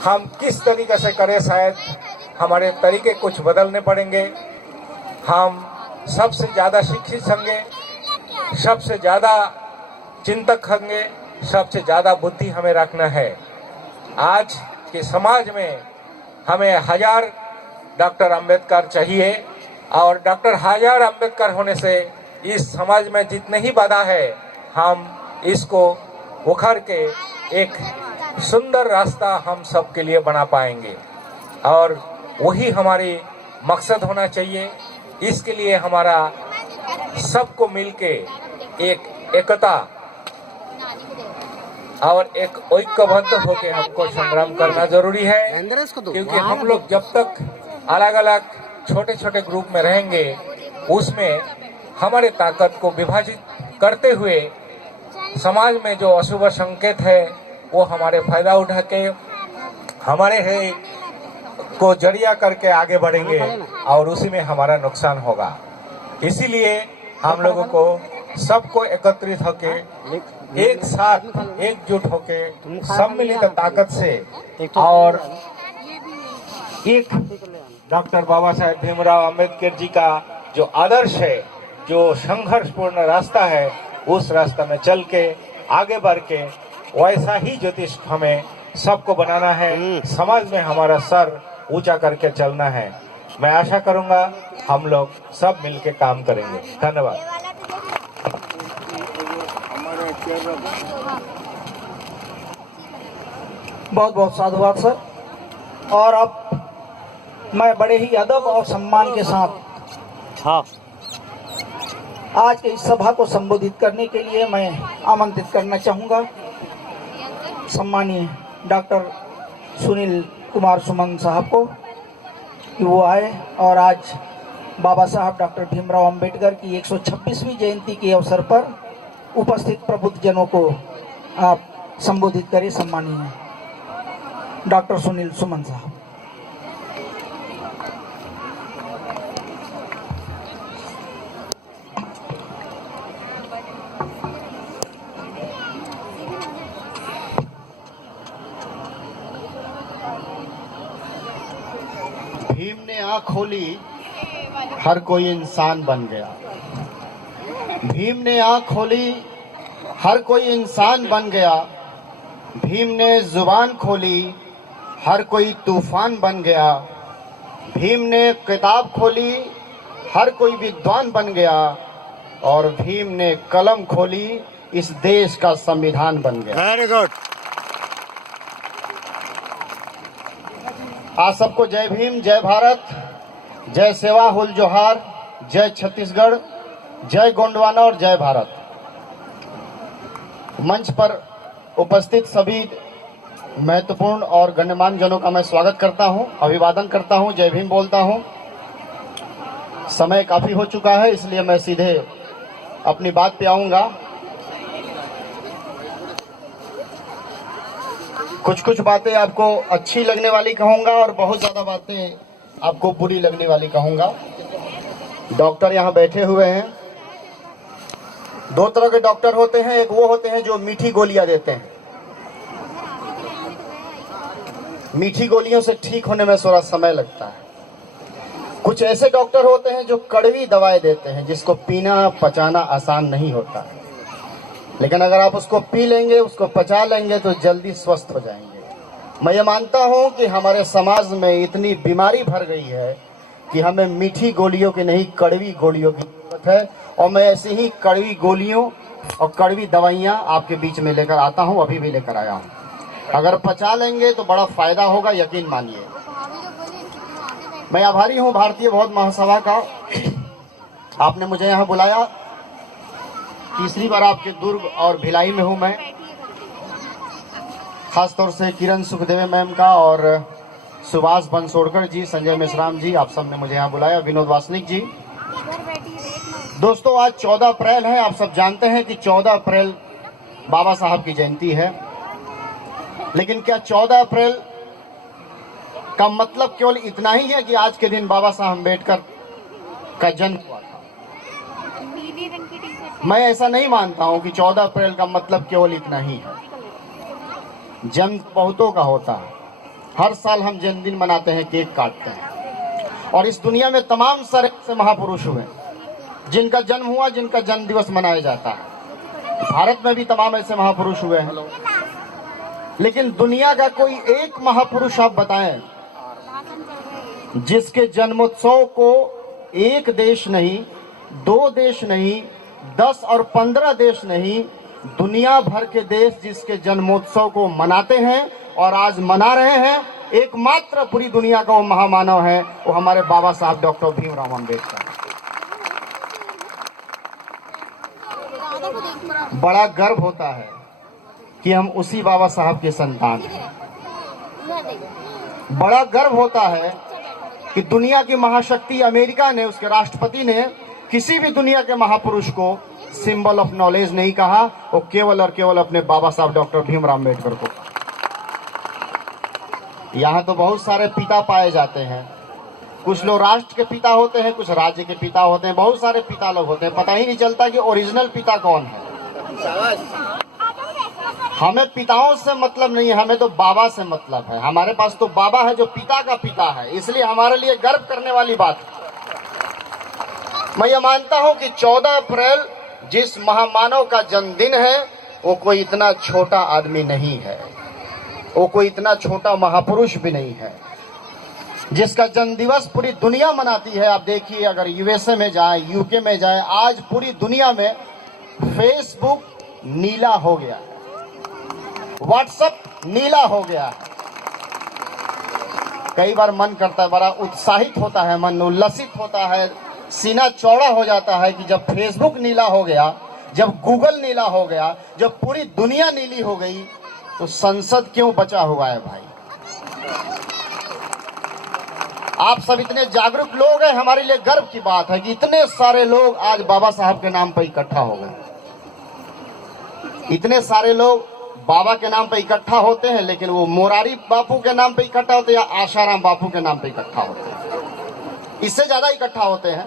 हम किस तरीके से करें, शायद हमारे तरीके कुछ बदलने पड़ेंगे। हम सबसे ज़्यादा शिक्षित होंगे, सबसे ज़्यादा चिंतक होंगे, सबसे ज़्यादा बुद्धि हमें रखना है। आज के समाज में हमें 1000 डॉक्टर अंबेडकर चाहिए, और डॉक्टर 1000 अंबेडकर होने से इस समाज में जितने ही बाधा है, हम इसको उखड़ के एक सुंदर रास्ता हम सबके लिए बना पाएंगे, और वही हमारी मकसद होना चाहिए। इसके लिए हमारा सबको मिलके एक एकता और एक ऐक्यबद्ध होकर हमको संग्राम करना जरूरी है, क्योंकि हम लोग जब तक अलग अलग छोटे छोटे ग्रुप में रहेंगे, उसमें हमारे ताकत को विभाजित करते हुए समाज में जो अशुभ संकेत है वो हमारे फायदा उठा के हमारे है को जरिया करके आगे बढ़ेंगे, और उसी में हमारा नुकसान होगा। इसीलिए हम लोगों को सबको एकत्रित होके एक साथ एकजुट होके सम्मिलित ताकत से और एक डॉक्टर बाबा साहेब भीमराव अंबेडकर जी का जो आदर्श है, जो संघर्षपूर्ण रास्ता है, उस रास्ता में चल के आगे बढ़ के वैसा ही ज्योतिष हमें सबको बनाना है। समाज में हमारा सर ऊंचा करके चलना है। मैं आशा करूंगा हम लोग सब मिलके काम करेंगे। धन्यवाद। बहुत बहुत साधुवाद सर। और अब मैं बड़े ही अदब और सम्मान के साथ आज के इस सभा को संबोधित करने के लिए मैं आमंत्रित करना चाहूँगा सम्मानीय डॉक्टर सुनील कुमार सुमन साहब को कि वो आए और आज बाबा साहब डॉक्टर भीमराव अंबेडकर की 126वीं जयंती के अवसर पर उपस्थित प्रबुद्धजनों को आप संबोधित करें। सम्मानीय डॉक्टर सुनील सुमन साहब। भीम ने आँख खोली, हर कोई इंसान बन गया। भीम ने आँख खोली, हर कोई इंसान बन गया। भीम ने जुबान खोली, हर कोई तूफान बन गया। भीम ने किताब खोली, हर कोई विद्वान बन गया। और भीम ने कलम खोली, इस देश का संविधान बन गया। Very good. आप सबको जय भीम, जय भारत, जय सेवा हुल जोहार, जय छत्तीसगढ़, जय गोंडवाना और जय भारत। मंच पर उपस्थित सभी महत्वपूर्ण और गण्यमान्य जनों का मैं स्वागत करता हूं, अभिवादन करता हूं, जय भीम बोलता हूं। समय काफी हो चुका है, इसलिए मैं सीधे अपनी बात पे आऊंगा। कुछ कुछ बातें आपको अच्छी लगने वाली कहूंगा और बहुत ज़्यादा बातें आपको बुरी लगने वाली कहूंगा। डॉक्टर यहाँ बैठे हुए हैं। दो तरह के डॉक्टर होते हैं, एक वो होते हैं जो मीठी गोलियां देते हैं। मीठी गोलियों से ठीक होने में थोड़ा समय लगता है। कुछ ऐसे डॉक्टर होते हैं जो कड़वी दवाएं देते हैं, जिसको पीना पचाना आसान नहीं होता है, लेकिन अगर आप उसको पी लेंगे, उसको पचा लेंगे तो जल्दी स्वस्थ हो जाएंगे। मैं ये मानता हूँ कि हमारे समाज में इतनी बीमारी भर गई है कि हमें मीठी गोलियों की नहीं, कड़वी गोलियों की जरूरत है। और मैं ऐसी ही कड़वी गोलियों और कड़वी दवाइयाँ आपके बीच में लेकर आता हूँ, अभी भी लेकर आया हूँ। अगर पचा लेंगे तो बड़ा फायदा होगा, यकीन मानिए। मैं आभारी हूँ भारतीय बौद्ध महासभा का, आपने मुझे यहाँ बुलाया। तीसरी बार आपके दुर्ग और भिलाई में हूँ मैं। खासतौर से किरण सुखदेव मैम का और सुभाष बंसोड़कर जी, संजय मेश्राम जी, आप सब ने मुझे यहाँ बुलाया, विनोद वासनिक जी। दोस्तों, आज 14 अप्रैल है। आप सब जानते हैं कि 14 अप्रैल बाबा साहब की जयंती है। लेकिन क्या 14 अप्रैल का मतलब केवल इतना ही है कि आज के दिन बाबा साहब अम्बेडकर का जन्म हुआ था? मैं ऐसा नहीं मानता हूं कि 14 अप्रैल का मतलब केवल इतना ही है। जन्म बहुतों का होता है, हर साल हम जन्मदिन मनाते हैं, केक काटते हैं, और इस दुनिया में तमाम सारे ऐसे महापुरुष हुए जिनका जन्म हुआ, जिनका जन्म दिवस मनाया जाता है। भारत में भी तमाम ऐसे महापुरुष हुए हैं, लेकिन दुनिया का कोई एक महापुरुष आप बताएं जिसके जन्मोत्सव को एक देश नहीं, 2 देश नहीं, 10 और 15 देश नहीं, दुनिया भर के देश जिसके जन्मोत्सव को मनाते हैं और आज मना रहे हैं। एकमात्र पूरी दुनिया का वो महामानव है, वो हमारे बाबा साहब डॉक्टर भीमराव अम्बेडकर। बड़ा गर्व होता है कि हम उसी बाबा साहब के संतान हैं। बड़ा गर्व होता है कि दुनिया की महाशक्ति अमेरिका ने, उसके राष्ट्रपति ने किसी भी दुनिया के महापुरुष को सिंबल ऑफ नॉलेज नहीं कहा, वो केवल और केवल अपने बाबा साहब डॉक्टर भीमराव अम्बेडकर को। यहाँ तो बहुत सारे पिता पाए जाते हैं, कुछ लोग राष्ट्र के पिता होते हैं, कुछ राज्य के पिता होते हैं, बहुत सारे पिता लोग होते हैं, पता ही नहीं चलता कि ओरिजिनल पिता कौन है। हमें पिताओं से मतलब नहीं है, हमें तो बाबा से मतलब है। हमारे पास तो बाबा है जो पिता का पिता है, इसलिए हमारे लिए गर्व करने वाली बात है। मैं ये मानता हूं कि 14 अप्रैल जिस महामानव का जन्मदिन है, वो कोई इतना छोटा आदमी नहीं है, वो कोई इतना छोटा महापुरुष भी नहीं है जिसका जन्म दिवस पूरी दुनिया मनाती है। आप देखिए, अगर यूएसए में जाए, यूके में जाए, आज पूरी दुनिया में फेसबुक नीला हो गया, व्हाट्सएप नीला हो गया। कई बार मन करता है, बड़ा उत्साहित होता है, मन उल्लसित होता है, सीना चौड़ा हो जाता है कि जब फेसबुक नीला हो गया, जब गूगल नीला हो गया, जब पूरी दुनिया नीली हो गई, तो संसद क्यों बचा हुआ है भाई? आप सब इतने जागरूक लोग हैं, हमारे लिए गर्व की बात है कि इतने सारे लोग आज बाबा साहब के नाम पर इकट्ठा हो गए। इतने सारे लोग बाबा के नाम पे इकट्ठा होते हैं, लेकिन वो मोरारी बापू के नाम पे इकट्ठा होते हैं या आशाराम बापू के नाम पे इकट्ठा होते हैं। इससे ज्यादा इकट्ठा होते हैं।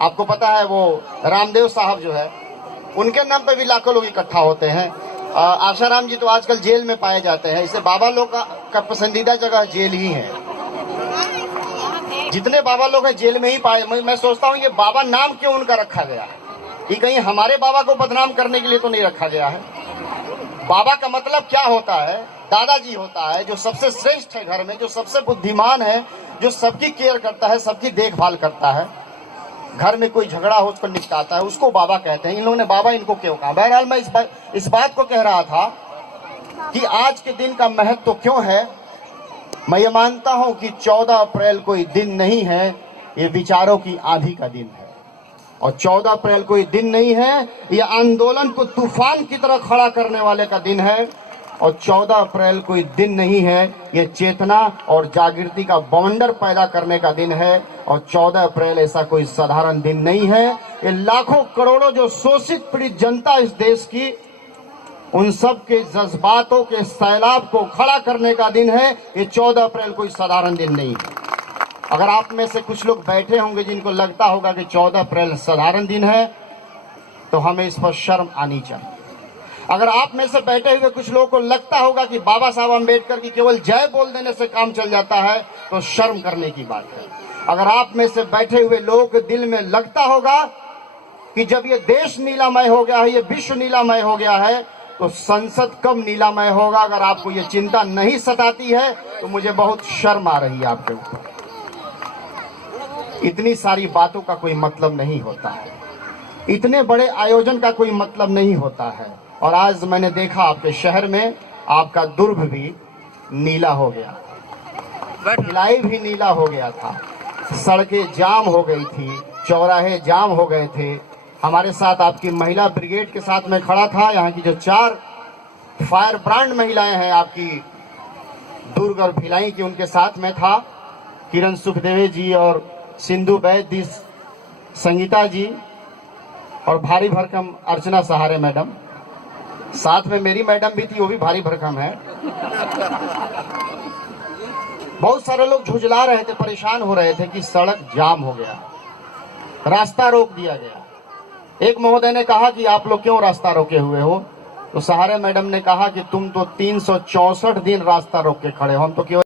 आपको पता है वो रामदेव साहब जो है, उनके नाम पे भी लाखों लोग इकट्ठा होते हैं। आशाराम जी तो आजकल जेल में पाए जाते हैं, इससे बाबा लोग का पसंदीदा जगह जेल ही है। जितने बाबा लोग हैं जेल में ही पाए। मैं सोचता हूँ ये बाबा नाम क्यों उनका रखा गया, कि कहीं हमारे बाबा को बदनाम करने के लिए तो नहीं रखा गया है। बाबा का मतलब क्या होता है? दादाजी होता है, जो सबसे श्रेष्ठ है घर में, जो सबसे बुद्धिमान है, जो सबकी केयर करता है, सबकी देखभाल करता है, घर में कोई झगड़ा हो उसको निपटाता है, उसको बाबा कहते हैं। इन लोगों ने बाबा इनको क्यों कहा? बहरहाल मैं इस बात को कह रहा था कि आज के दिन का महत्व क्यों है। मैं ये मानता हूं कि 14 अप्रैल कोई दिन नहीं है, ये विचारों की आंधी का दिन है। और 14 अप्रैल कोई दिन नहीं है, ये आंदोलन को तूफान की तरह खड़ा करने वाले का दिन है। और 14 अप्रैल कोई दिन नहीं है, ये चेतना और जागृति का बवंडर पैदा करने का दिन है। और 14 अप्रैल ऐसा कोई साधारण दिन नहीं है, ये लाखों करोड़ों जो शोषित पीड़ित जनता इस देश की, उन सब के जज्बातों के सैलाब को खड़ा करने का दिन है। ये 14 अप्रैल कोई साधारण दिन नहीं है। अगर आप में से कुछ लोग बैठे होंगे जिनको लगता होगा कि 14 अप्रैल साधारण दिन है, तो हमें इस पर शर्म आनी चाहिए। अगर आप में से बैठे हुए कुछ लोगों को लगता होगा कि बाबा साहब अम्बेडकर की केवल जय बोल देने से काम चल जाता है, तो शर्म करने की बात है। अगर आप में से बैठे हुए लोगों के दिल में लगता होगा कि जब ये देश नीलामय हो गया है, ये विश्व नीलामय हो गया है, तो संसद कब नीलामय होगा, अगर आपको ये चिंता नहीं सताती है, तो मुझे बहुत शर्म आ रही है आपके ऊपर। इतनी सारी बातों का कोई मतलब नहीं होता है, इतने बड़े आयोजन का कोई मतलब नहीं होता है। और आज मैंने देखा आपके शहर में आपका दुर्ग भी नीला हो गया, भिलाई भी नीला हो गया था, सड़कें जाम हो गई थी, चौराहे जाम हो गए थे। हमारे साथ आपकी महिला ब्रिगेड के साथ में खड़ा था। यहाँ की जो 4 फायर ब्रांड महिलाएं हैं आपकी दुर्ग और भिलाई की, उनके साथ में था किरण सुखदेवे जी और सिंधु वैद्य, संगीता जी और भारी भरकम अर्चना सहारे मैडम। साथ में मेरी मैडम भी थी, वो भी भारी भरकम है। बहुत सारे लोग झुंझला रहे थे, परेशान हो रहे थे कि सड़क जाम हो गया, रास्ता रोक दिया गया। एक महोदय ने कहा कि आप लोग क्यों रास्ता रोके हुए हो? तो सहारे मैडम ने कहा कि तुम तो 364 दिन रास्ता रोक के खड़े हो, हम तो केवल